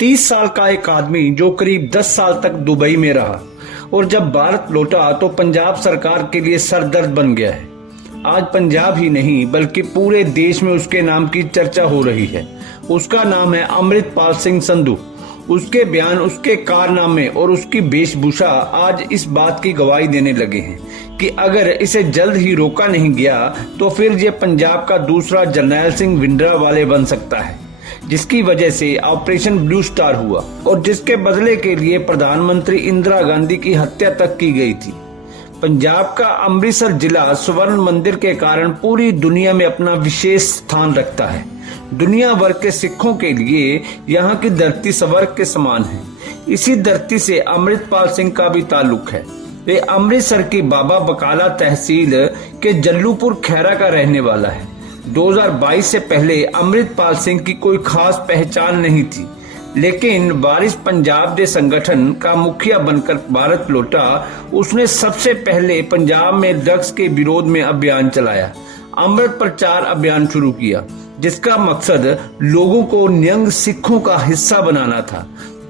30 साल का एक आदमी जो करीब 10 साल तक दुबई में रहा और जब भारत लौटा तो पंजाब सरकार के लिए सरदर्द बन गया है। आज पंजाब ही नहीं बल्कि पूरे देश में उसके नाम की चर्चा हो रही है। उसका नाम है अमृतपाल सिंह संधू। उसके बयान, उसके कारनामे और उसकी वेशभूषा आज इस बात की गवाही देने लगे हैं कि अगर इसे जल्द ही रोका नहीं गया तो फिर ये पंजाब का दूसरा जरनैल सिंह भिंडरावाले बन सकता है, जिसकी वजह से ऑपरेशन ब्लू स्टार हुआ और जिसके बदले के लिए प्रधानमंत्री इंदिरा गांधी की हत्या तक की गई थी। पंजाब का अमृतसर जिला स्वर्ण मंदिर के कारण पूरी दुनिया में अपना विशेष स्थान रखता है। दुनिया भर के सिखों के लिए यहाँ की धरती स्वर्ग के समान है। इसी धरती से अमृतपाल सिंह का भी ताल्लुक है। वे अमृतसर की बाबा बकाला तहसील के जल्लूपुर खैरा का रहने वाला है। 2022 से पहले अमृतपाल सिंह की कोई खास पहचान नहीं थी, लेकिन वारिस पंजाब दे संगठन का मुखिया बनकर भारत लौटा। उसने सबसे पहले पंजाब में ड्रग्स के विरोध में अभियान चलाया, अमृत प्रचार अभियान शुरू किया, जिसका मकसद लोगों को निहंग सिखों का हिस्सा बनाना था।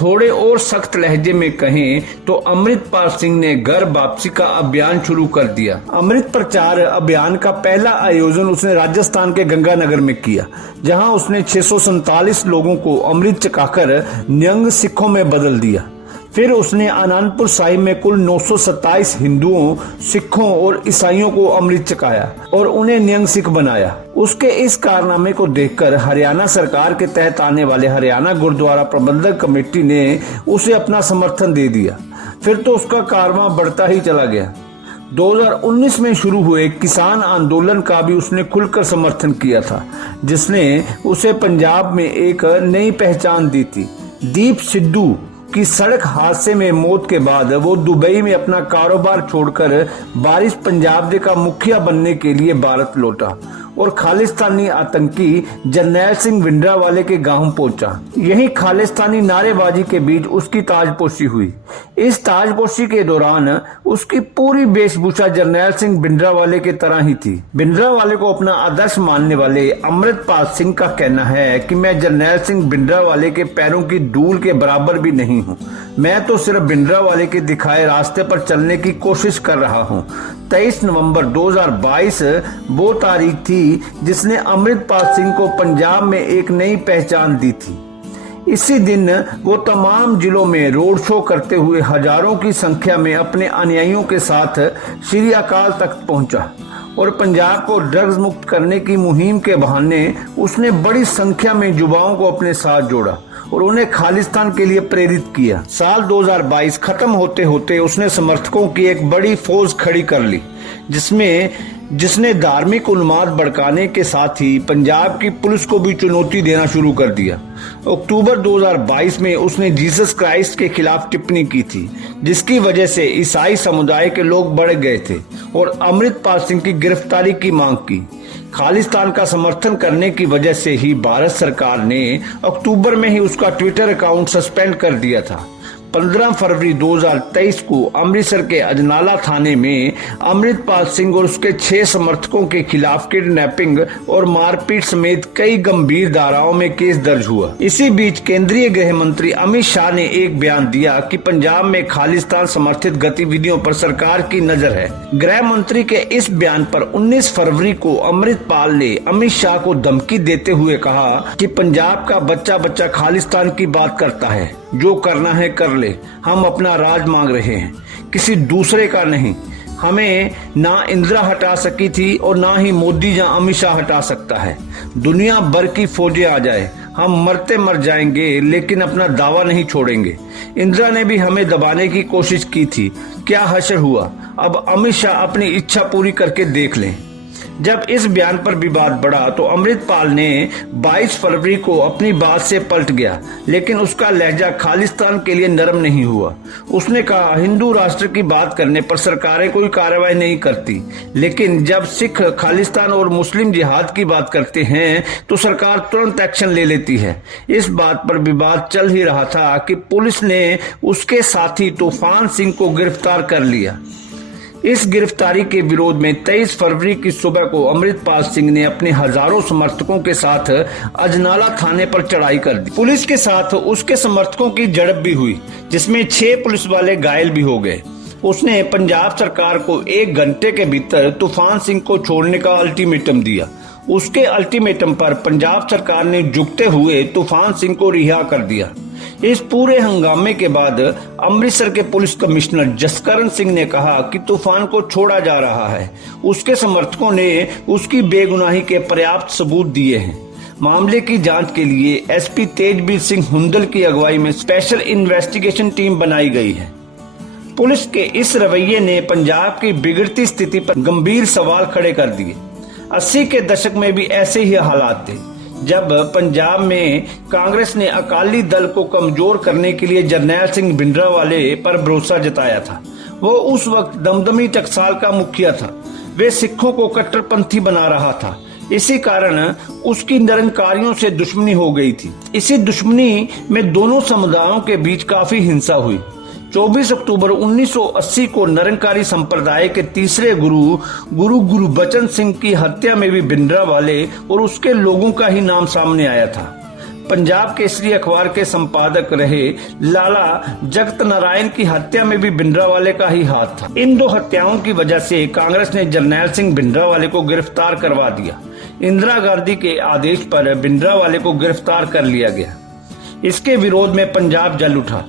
थोड़े और सख्त लहजे में कहें तो अमृतपाल सिंह ने घर वापसी का अभियान शुरू कर दिया। अमृत प्रचार अभियान का पहला आयोजन उसने राजस्थान के गंगानगर में किया, जहां उसने 647 लोगों को अमृत चखाकर निहंग सिखों में बदल दिया। फिर उसने आनंदपुर साहिब में कुल 927 हिंदुओं, सिखों और ईसाइयों को अमृत चखाया और उन्हें निहंग सिख बनाया। उसके इस कारनामे को देखकर हरियाणा सरकार के तहत आने वाले हरियाणा गुरुद्वारा प्रबंधक कमेटी ने उसे अपना समर्थन दे दिया। फिर तो उसका कारवां बढ़ता ही चला गया। 2019 में शुरू हुए किसान आंदोलन का भी उसने खुलकर समर्थन किया था, जिसने उसे पंजाब में एक नई पहचान दी थी। दीप सिद्धू की सड़क हादसे में मौत के बाद वो दुबई में अपना कारोबार छोड़कर वारिस पंजाब का मुखिया बनने के लिए भारत लौटा और खालिस्तानी आतंकी जरनैल सिंह भिंडरावाले के गांव पहुंचा। यही खालिस्तानी नारेबाजी के बीच उसकी ताजपोशी हुई। इस ताजपोशी के दौरान उसकी पूरी वेशभूषा जरनैल सिंह भिंडरावाले के तरह ही थी। भिंडरावाले को अपना आदर्श मानने वाले अमृतपाल सिंह का कहना है कि मैं जरनैल सिंह भिंडरावाले के पैरों की धूल के बराबर भी नहीं हूँ। मैं तो सिर्फ भिंडरावाले के दिखाए रास्ते पर चलने की कोशिश कर रहा हूँ। 23 नवंबर 2022 वो तारीख थी जिसने अमृतपाल सिंह को पंजाब में एक नई पहचान दी थी। इसी दिन वो तमाम जिलों में रोड शो करते हुए हजारों की संख्या में अपने अनुयायियों के साथ श्री अकाल तख्त पहुंचा और पंजाब को ड्रग्स मुक्त करने की मुहिम के बहाने उसने बड़ी संख्या में युवाओं को अपने साथ जोड़ा और उन्हें खालिस्तान के लिए प्रेरित किया। साल 2022 खत्म होते होते उसने समर्थकों की एक बड़ी फौज खड़ी कर ली, जिसने धार्मिक उन्माद भड़काने के साथ ही पंजाब की पुलिस को भी चुनौती देना शुरू कर दिया। अक्टूबर 2022 में उसने जीसस क्राइस्ट के खिलाफ टिप्पणी की थी, जिसकी वजह से ईसाई समुदाय के लोग बढ़ गए थे और अमृतपाल सिंह की गिरफ्तारी की मांग की। खालिस्तान का समर्थन करने की वजह से ही भारत सरकार ने अक्टूबर में ही उसका ट्विटर अकाउंट सस्पेंड कर दिया था। 15 फरवरी 2023 को अमृतसर के अजनाला थाने में अमृतपाल सिंह और उसके 6 समर्थकों के खिलाफ किडनैपिंग और मारपीट समेत कई गंभीर धाराओं में केस दर्ज हुआ। इसी बीच केंद्रीय गृह मंत्री अमित शाह ने एक बयान दिया कि पंजाब में खालिस्तान समर्थित गतिविधियों पर सरकार की नजर है। गृह मंत्री के इस बयान पर 19 फरवरी को अमृतपाल ने अमित शाह को धमकी देते हुए कहा कि पंजाब का बच्चा बच्चा खालिस्तान की बात करता है, जो करना है कर ले, हम अपना राज मांग रहे हैं, किसी दूसरे का नहीं। हमें ना इंदिरा हटा सकी थी और ना ही मोदी या अमित शाह हटा सकता है। दुनिया भर की फौजें आ जाए, हम मरते मर जाएंगे लेकिन अपना दावा नहीं छोड़ेंगे। इंदिरा ने भी हमें दबाने की कोशिश की थी, क्या हश्र हुआ। अब अमित शाह अपनी इच्छा पूरी करके देख लें। जब इस बयान पर विवाद बढ़ा तो अमृतपाल ने 22 फरवरी को अपनी बात से पलट गया, लेकिन उसका लहजा खालिस्तान के लिए नरम नहीं हुआ। उसने कहा, हिंदू राष्ट्र की बात करने पर सरकारें कोई कार्रवाई नहीं करती, लेकिन जब सिख खालिस्तान और मुस्लिम जिहाद की बात करते हैं तो सरकार तुरंत एक्शन ले लेती है। इस बात पर विवाद चल ही रहा था कि पुलिस ने उसके साथी तूफान सिंह को गिरफ्तार कर लिया। इस गिरफ्तारी के विरोध में 23 फरवरी की सुबह को अमृतपाल सिंह ने अपने हजारों समर्थकों के साथ अजनाला थाने पर चढ़ाई कर दी। पुलिस के साथ उसके समर्थकों की झड़प भी हुई, जिसमें 6 पुलिस वाले घायल भी हो गए। उसने पंजाब सरकार को 1 घंटे के भीतर तूफान सिंह को छोड़ने का अल्टीमेटम दिया। उसके अल्टीमेटम पर पंजाब सरकार ने झुकते हुए तूफान सिंह को रिहा कर दिया। इस पूरे हंगामे के बाद अमृतसर के पुलिस कमिश्नर जसकरण सिंह ने कहा कि तूफान को छोड़ा जा रहा है। उसके समर्थकों ने उसकी बेगुनाही के पर्याप्त सबूत दिए हैं। मामले की जांच के लिए एसपी तेजबीर सिंह हुंदल की अगुवाई में स्पेशल इन्वेस्टिगेशन टीम बनाई गई है। पुलिस के इस रवैये ने पंजाब की बिगड़ती स्थिति पर गंभीर सवाल खड़े कर दिए। 80 के दशक में भी ऐसे ही हालात थे, जब पंजाब में कांग्रेस ने अकाली दल को कमजोर करने के लिए जरनैल सिंह भिंडरावाले पर भरोसा जताया था। वो उस वक्त दमदमी टकसाल का मुखिया था। वे सिखों को कट्टरपंथी बना रहा था। इसी कारण उसकी निरंकारियों से दुश्मनी हो गई थी। इसी दुश्मनी में दोनों समुदायों के बीच काफी हिंसा हुई। 24 अक्टूबर 1980 को निरंकारी संप्रदाय के तीसरे गुरु गुरबचन सिंह की हत्या में भी भिंडरावाले और उसके लोगों का ही नाम सामने आया था। पंजाब केसरी अखबार के संपादक रहे लाला जगत नारायण की हत्या में भी भिंडरावाले का ही हाथ था। इन 2 हत्याओं की वजह से कांग्रेस ने जरनैल सिंह भिंडरावाले को गिरफ्तार करवा दिया। इंदिरा गांधी के आदेश पर भिंडरावाले को गिरफ्तार कर लिया गया। इसके विरोध में पंजाब जल उठा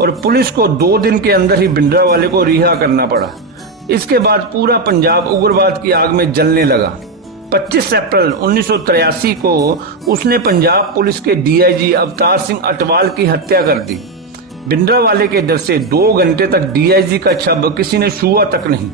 और पुलिस को 2 दिन के अंदर ही भिंडरावाले को रिहा करना पड़ा। इसके बाद पूरा पंजाब उग्रवाद की आग में जलने लगा। 25 अप्रैल 1983 को उसने पंजाब पुलिस के डीआईजी अवतार सिंह अटवाल की हत्या कर दी। भिंडरावाले के डर से 2 घंटे तक डीआईजी का शव किसी ने छुआ तक नहीं।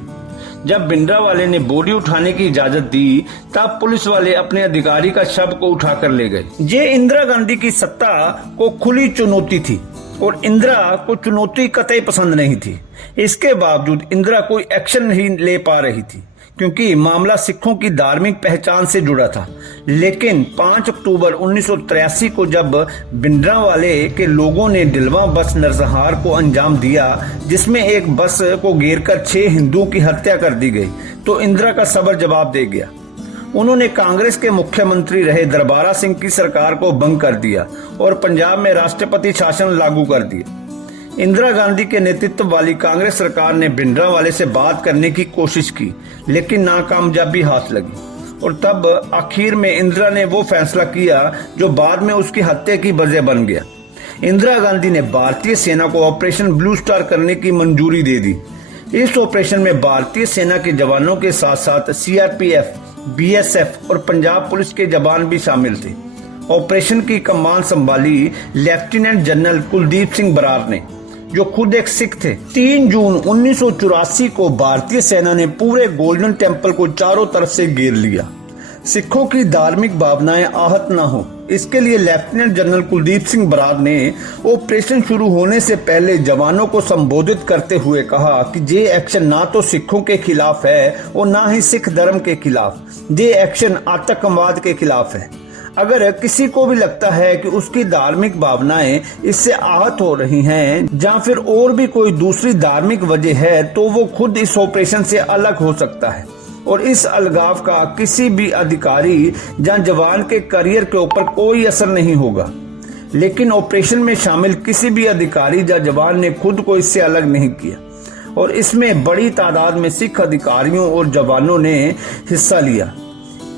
जब भिंडरावाले ने बॉडी उठाने की इजाजत दी, तब पुलिस वाले अपने अधिकारी का शव को उठाकर ले गए। ये इंदिरा गांधी की सत्ता को खुली चुनौती थी और इंदिरा को चुनौती कतई पसंद नहीं थी। इसके बावजूद इंदिरा कोई एक्शन नहीं ले पा रही थी, क्योंकि मामला सिखों की धार्मिक पहचान से जुड़ा था। लेकिन 5 अक्टूबर 1983 को जब भिंडरावाले के लोगों ने दिलवा बस नरसंहार को अंजाम दिया, जिसमें एक बस को घेरकर 6 हिंदुओं की हत्या कर दी गई, तो इंदिरा का सबर जवाब दे गया। उन्होंने कांग्रेस के मुख्यमंत्री रहे दरबारा सिंह की सरकार को भंग कर दिया और पंजाब में राष्ट्रपति शासन लागू कर दिया। इंदिरा गांधी के नेतृत्व वाली कांग्रेस सरकार ने भिंडरावाले से बात करने की कोशिश की, लेकिन नाकामयाबी हाथ लगी और तब आखिर में इंदिरा ने वो फैसला किया जो बाद में उसकी हत्या की वजह बन गया। इंदिरा गांधी ने भारतीय सेना को ऑपरेशन ब्लू स्टार करने की मंजूरी दे दी। इस ऑपरेशन में भारतीय सेना के जवानों के साथ साथ सीआरपीएफ, बीएसएफ और पंजाब पुलिस के जवान भी शामिल थे। ऑपरेशन की कमान संभाली लेफ्टिनेंट जनरल कुलदीप सिंह बरार ने, जो खुद एक सिख थे। 3 जून 1984 को भारतीय सेना ने पूरे गोल्डन टेम्पल को चारों तरफ से घेर लिया। सिखों की धार्मिक भावनाएं आहत न हो, इसके लिए लेफ्टिनेंट जनरल कुलदीप सिंह बरार ने ऑपरेशन शुरू होने से पहले जवानों को संबोधित करते हुए कहा कि ये एक्शन ना तो सिखों के खिलाफ है और ना ही सिख धर्म के खिलाफ, ये एक्शन आतंकवाद के खिलाफ है। अगर किसी को भी लगता है कि उसकी धार्मिक भावनाएं इससे आहत हो रही हैं, या फिर और भी कोई दूसरी धार्मिक वजह है, तो वो खुद इस ऑपरेशन से अलग हो सकता है और इस अलगाव का किसी भी अधिकारी या जवान के करियर के ऊपर कोई असर नहीं होगा। लेकिन ऑपरेशन में शामिल किसी भी अधिकारी या जवान ने खुद को इससे अलग नहीं किया और इसमें बड़ी तादाद में सिख अधिकारियों और जवानों ने हिस्सा लिया।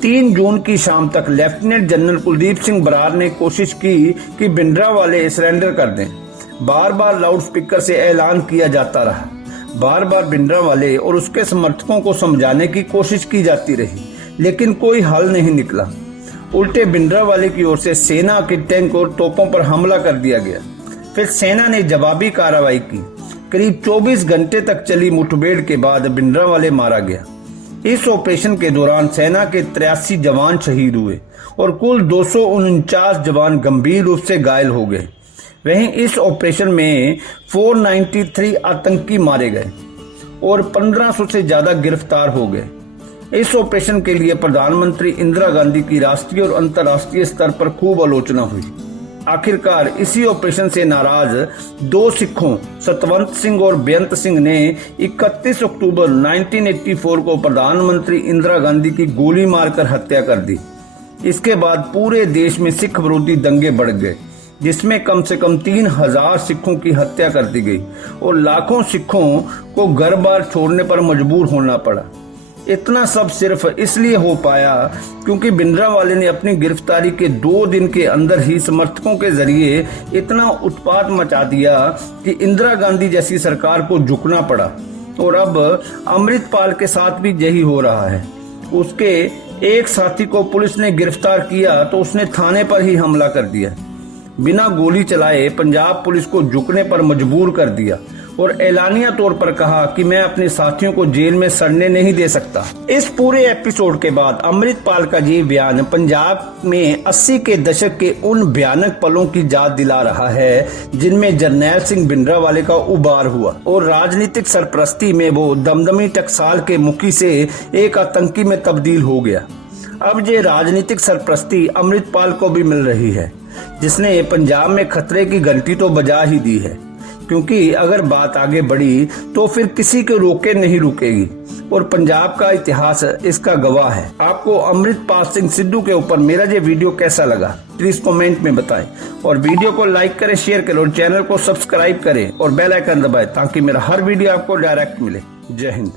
3 जून की शाम तक लेफ्टिनेंट जनरल कुलदीप सिंह बरार ने कोशिश की कि भिंडरावाले सरेंडर कर दें। बार बार लाउड स्पीकर से ऐलान किया जाता रहा। बार बार भिंडरावाले और उसके समर्थकों को समझाने की कोशिश की जाती रही, लेकिन कोई हल नहीं निकला। उल्टे भिंडरावाले की ओर से सेना के टैंक और तोपों पर हमला कर दिया गया। फिर सेना ने जवाबी कार्रवाई की। करीब 24 घंटे तक चली मुठभेड़ के बाद भिंडरावाले मारा गया। इस ऑपरेशन के दौरान सेना के 83 जवान शहीद हुए और कुल 249 जवान गंभीर रूप से घायल हो गए। वहीं इस ऑपरेशन में 493 आतंकी मारे गए और 1500 से ज्यादा गिरफ्तार हो गए। इस ऑपरेशन के लिए प्रधानमंत्री इंदिरा गांधी की राष्ट्रीय और अंतर्राष्ट्रीय स्तर पर खूब आलोचना हुई। आखिरकार इसी ऑपरेशन से नाराज दो सिखों सतवंत सिंह और बेअंत सिंह ने 31 अक्टूबर 1984 को प्रधानमंत्री इंदिरा गांधी की गोली मारकर हत्या कर दी। इसके बाद पूरे देश में सिख विरोधी दंगे बढ़ गए, जिसमें कम से कम 3000 सिखों की हत्या कर दी गई और लाखों सिखों को घर बार छोड़ने पर मजबूर होना पड़ा। इतना सब सिर्फ इसलिए हो पाया क्योंकि भिंडरावाले ने अपनी गिरफ्तारी के 2 दिन के अंदर ही समर्थकों के जरिए इतना उत्पात मचा दिया कि इंदिरा गांधी जैसी सरकार को झुकना पड़ा। और अब अमृतपाल के साथ भी यही हो रहा है। उसके एक साथी को पुलिस ने गिरफ्तार किया तो उसने थाने पर ही हमला कर दिया, बिना गोली चलाए पंजाब पुलिस को झुकने पर मजबूर कर दिया और एलानिया तौर पर कहा कि मैं अपने साथियों को जेल में सड़ने नहीं दे सकता। इस पूरे एपिसोड के बाद अमृतपाल का ये बयान पंजाब में 80 के दशक के उन भयानक पलों की याद दिला रहा है जिनमें जरनैल सिंह भिंडरावाले का उबार हुआ और राजनीतिक सरपरस्ती में वो दमदमी टकसाल के मुखी से एक आतंकी में तब्दील हो गया। अब ये राजनीतिक सरपरस्ती अमृतपाल को भी मिल रही है, जिसने पंजाब में खतरे की घंटी तो बजा ही दी है, क्योंकि अगर बात आगे बढ़ी तो फिर किसी को रोके नहीं रुकेगी और पंजाब का इतिहास इसका गवाह है। आपको अमृतपाल सिंह सिद्धू के ऊपर मेरा ये वीडियो कैसा लगा प्लीज कमेंट में बताएं और वीडियो को लाइक करें, शेयर करें और चैनल को सब्सक्राइब करें और बेल आइकन दबाएं ताकि मेरा हर वीडियो आपको डायरेक्ट मिले। जय हिंद।